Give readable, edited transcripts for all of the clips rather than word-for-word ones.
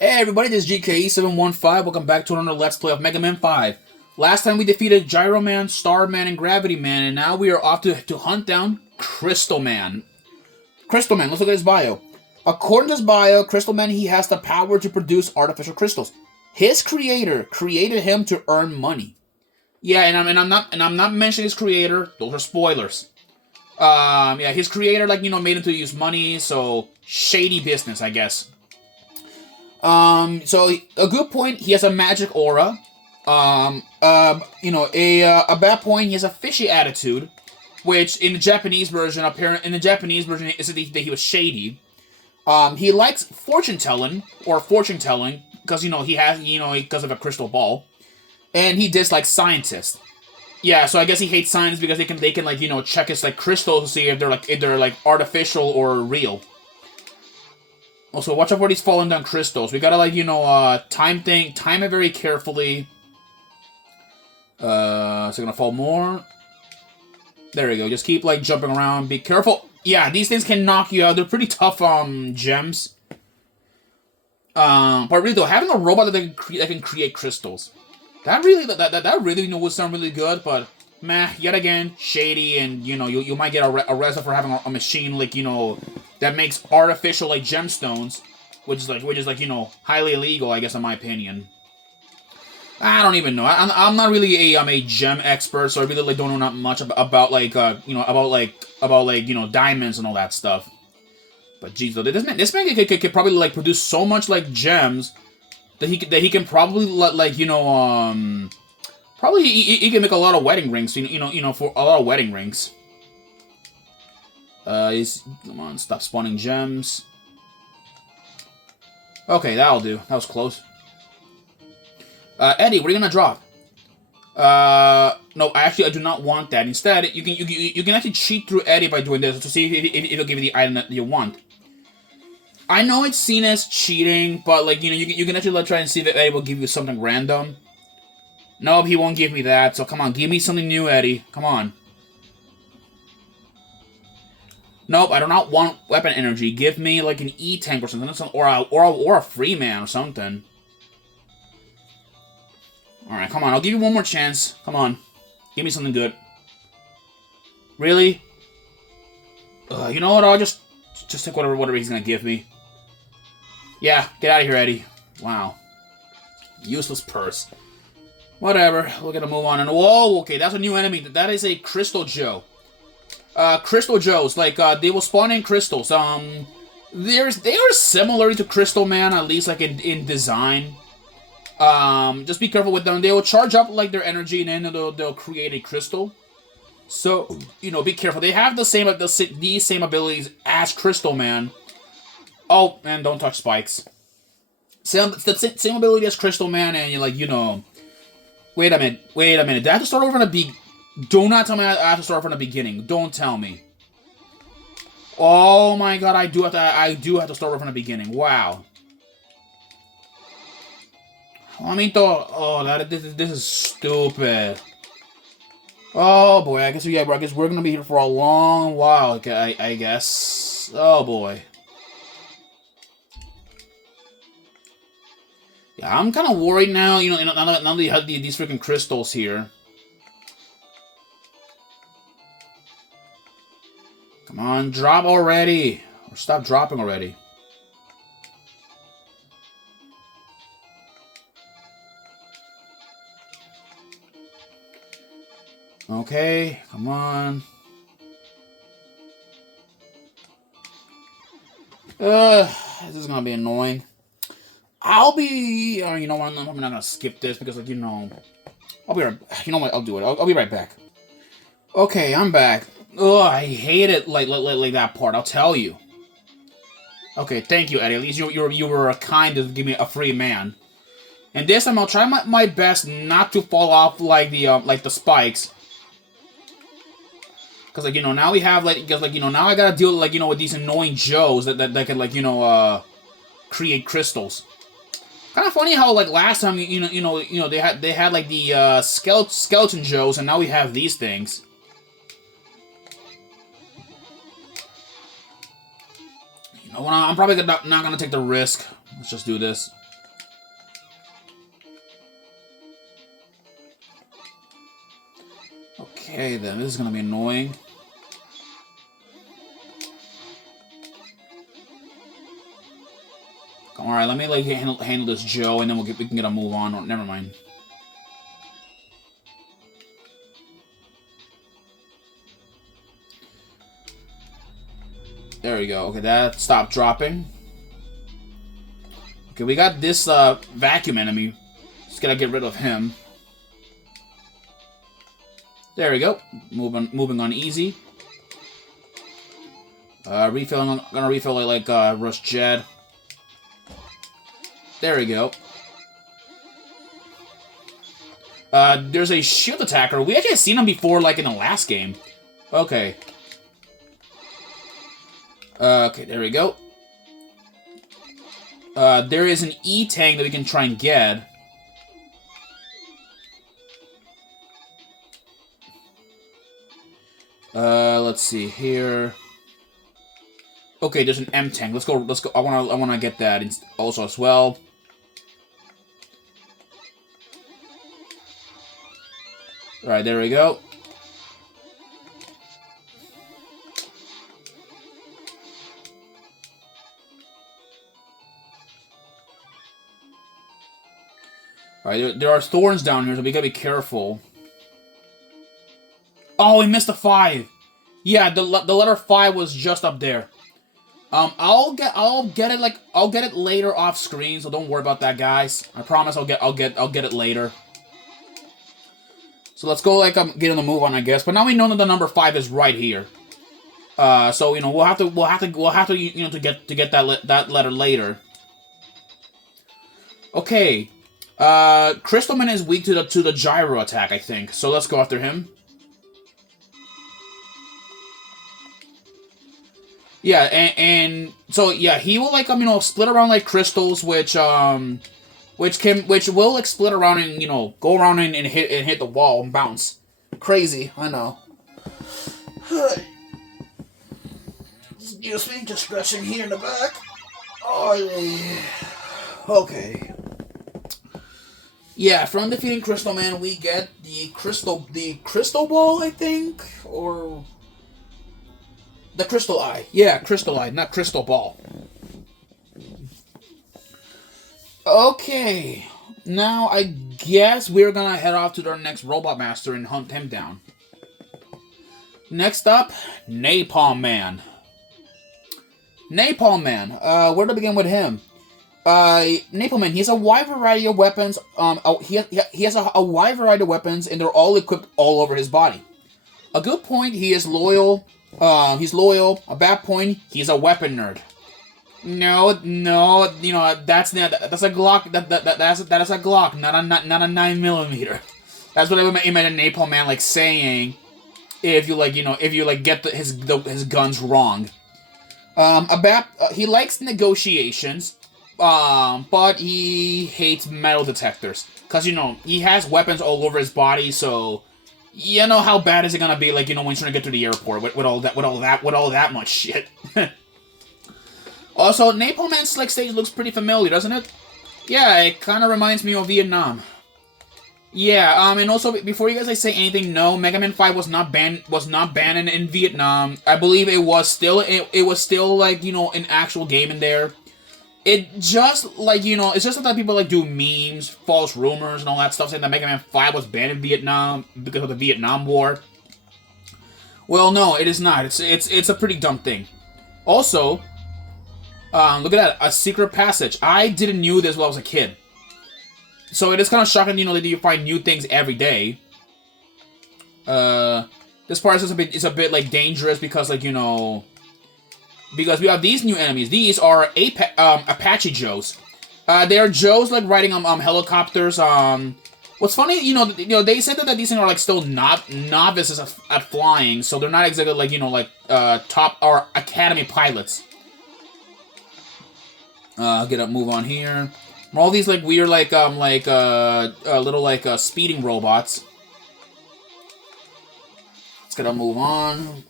Hey everybody, this is GKE715. Welcome back to another Let's Play of Megaman 5. Last time we defeated Gyro Man, Star Man, and Gravity Man, and now we are off to hunt down Crystal Man. Crystal Man, let's look at his bio. According to his bio, Crystal Man, he has the power to produce artificial crystals. His creator created him to earn money. Yeah, I'm not mentioning his creator. Those are spoilers. Yeah, his creator, made him to use money, so shady business, I guess. So a good point, he has a magic aura. A bad point, he has a fishy attitude, which in the Japanese version, is that he was shady. He likes fortune telling, because because of a crystal ball, and he dislikes scientists. Yeah, so I guess he hates science because they can check his crystals to see if they're artificial or real. Also, watch out for these falling down crystals. We gotta, time it very carefully. So gonna fall more. There we go. Just keep, jumping around. Be careful. Yeah, these things can knock you out. They're pretty tough, gems. But really, though, having a robot that can create crystals, that really would sound really good, but, meh, yet again, shady, and, you might get arrested for having a machine, that makes artificial, gemstones, which is highly illegal, I guess, in my opinion. I don't even know. I'm not really a gem expert, so I really don't know not much about diamonds and all that stuff. But geez, though, this man could probably produce so much gems that he can probably probably he can make a lot of wedding rings. For a lot of wedding rings. Come on, stop spawning gems. Okay, that'll do. That was close. Eddie, what are you gonna drop? No, actually, I do not want that. Instead, you can actually cheat through Eddie by doing this to see if it'll give you the item that you want. I know it's seen as cheating, but you can actually try and see if Eddie will give you something random. Nope, he won't give me that. So come on, give me something new, Eddie. Come on. Nope, I do not want weapon energy. Give me an E-tank or something, or a free man or something. Alright, come on. I'll give you one more chance. Come on. Give me something good. Really? You know what? I'll just take whatever he's gonna give me. Yeah, get out of here, Eddie. Wow. Useless purse. Whatever. We're gonna move on. And whoa, okay, that's a new enemy. That is a Crystal Joe. Crystal Joes, they will spawn in crystals. They are similar to Crystal Man, at least in design. Just be careful with them. They will charge up their energy, and then they'll create a crystal. So be careful. They have these same abilities as Crystal Man. Oh, and don't touch spikes. Same ability as Crystal Man, and Wait a minute. Did I have to start over from the Do not tell me I have to start from the beginning. Don't tell me. Oh my god, I do have to start over from the beginning. Wow. This is stupid. Oh boy, I guess we're gonna be here for a long while. Okay, I guess. Oh boy. Yeah, I'm kind of worried now. Now that they have these freaking crystals here. Come on, drop already! Or stop dropping already. Okay, come on. This is gonna be annoying. I'll be... you know what, I'm not gonna skip this because, I'll be right... You know what, I'll do it. I'll be right back. Okay, I'm back. Ugh, I hate it like that part, I'll tell you. Okay, thank you, Eddie. At least you were kind to give me a free man. And this time I'll try my best not to fall off the spikes. Cause now we have now I gotta deal with these annoying Joes that can create crystals. Kind of funny how last time they had the skeleton Joes, and now we have these things. I'm probably not gonna take the risk. Let's just do this. Okay, then. This is gonna be annoying. Alright, let me, like, handle this Joe, and then we can get a move on. Or, never mind. There we go. Okay, that stopped dropping. Okay, we got this, vacuum enemy. Just gotta get rid of him. There we go. Moving on easy. Gonna refill it like Rush Jed. There we go. There's a shield attacker. We actually seen him before, like in the last game. Okay. Okay, there we go. There is an E-Tank that we can try and get. Let's see here. Okay, there's an M-Tank. Let's go. I wanna get that also as well. All right, there we go. All right, there are thorns down here, so we gotta be careful. Oh, we missed a 5. Yeah, the letter 5 was just up there. I'll get it later off screen, so don't worry about that, guys. I promise I'll get it later. So let's go get on the move on, I guess. But now we know that the number 5 is right here. So you know we'll have to you know to get that letter later. Okay. Crystalman is weak to the gyro attack, I think. So let's go after him. Yeah, and so yeah, he will you know split around like crystals, which will like split around and you know go around and hit the wall and bounce. Crazy, I know. Excuse me, just stretching here in the back. Oh yeah. Okay. Yeah, from defeating Crystal Man, we get the crystal ball, I think, or the crystal eye. Yeah, crystal eye, not crystal ball. Okay, now I guess we're gonna head off to our next Robot Master and hunt him down. Next up, Napalm Man. Napalm Man. Where to begin with him? Napalm Man, he has a wide variety of weapons. He has a wide variety of weapons, and they're all equipped all over his body. A good point, he is loyal. He's loyal. A bad point, he's a weapon nerd. No, you know that's a Glock. That is a Glock, not a 9mm. That's what I imagine Napalm Man like saying. If you get his guns wrong. He likes negotiations. But he hates metal detectors. Cause you know, he has weapons all over his body, so you know how bad is it gonna be, like, you know, when he's trying to get to the airport with all that much shit. Also, Napalm Man's Slick stage looks pretty familiar, doesn't it? Yeah, it kinda reminds me of Vietnam. Yeah, and also before you guys say anything, no, Mega Man 5 was not banned in Vietnam. I believe it was still like, you know, an actual game in there. It just, like, you know, it's just that people, like, do memes, false rumors, and all that stuff, saying that Mega Man 5 was banned in Vietnam because of the Vietnam War. Well, no, it is not. It's a pretty dumb thing. Also, look at that, a secret passage. I didn't knew this when I was a kid. So it is kind of shocking, you know, that you find new things every day. This part is a bit, like, dangerous because, like, you know... Because we have these new enemies. These are Apache Joes. They are Joes like riding helicopters. What's funny, you know, they said that these things are like still novices at flying, so they're not exactly like, you know, like top or academy pilots. Get up, move on here. All these like weird little speeding robots. Let's get up, move on.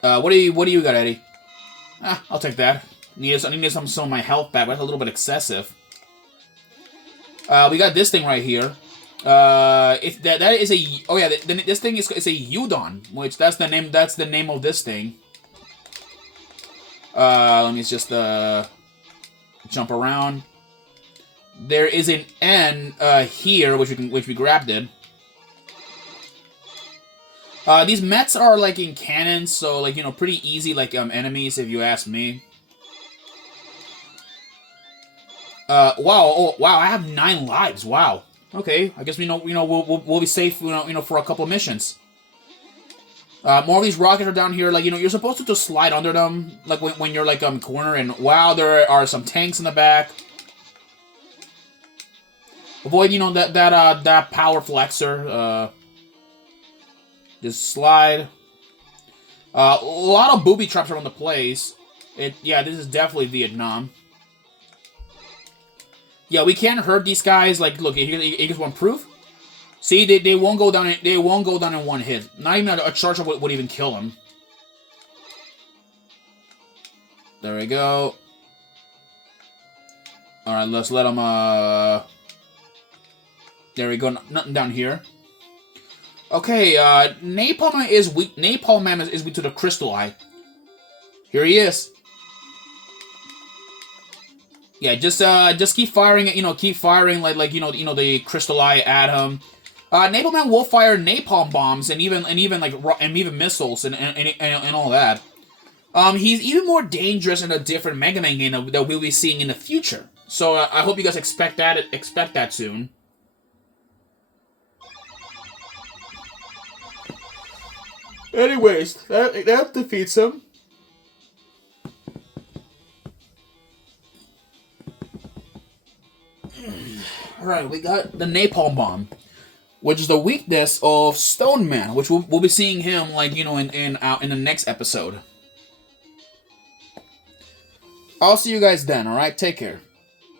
What do you got, Eddie? I'll take that. I need some of my health back, but that's a little bit excessive. We got this thing right here. If that is a oh yeah, this thing is a Udon, which that's the name of this thing. Let me just jump around. There is an N here, which we grabbed it. These Mets are like in cannons, so like pretty easy like enemies if you ask me. Wow, oh wow, I have 9 lives. Wow. Okay, I guess we'll be safe for a couple of missions. More of these rockets are down here. Like you're supposed to just slide under them, like when you're like corner. And wow, there are some tanks in the back. Avoid that power flexor. Just slide. A lot of booby traps around the place. Yeah, this is definitely Vietnam. Yeah, we can't hurt these guys. Like, look, here's one proof. See, they won't go down. They won't go down in one hit. Not even a charge would even kill them. There we go. All right, let's let them. There we go. Nothing down here. Okay, Napalm is weak. Napalm Man is weak to the Crystal Eye. Here he is. Yeah, just keep firing. Keep firing like the Crystal Eye at him. Napalm Man will fire napalm bombs and even missiles and all that. He's even more dangerous in a different Mega Man game that we'll be seeing in the future. So I hope you guys expect that soon. Anyways, that defeats him. Alright, we got the Napalm Bomb, which is the weakness of Stone Man, which we'll be seeing him like in the next episode. I'll see you guys then. Alright, take care.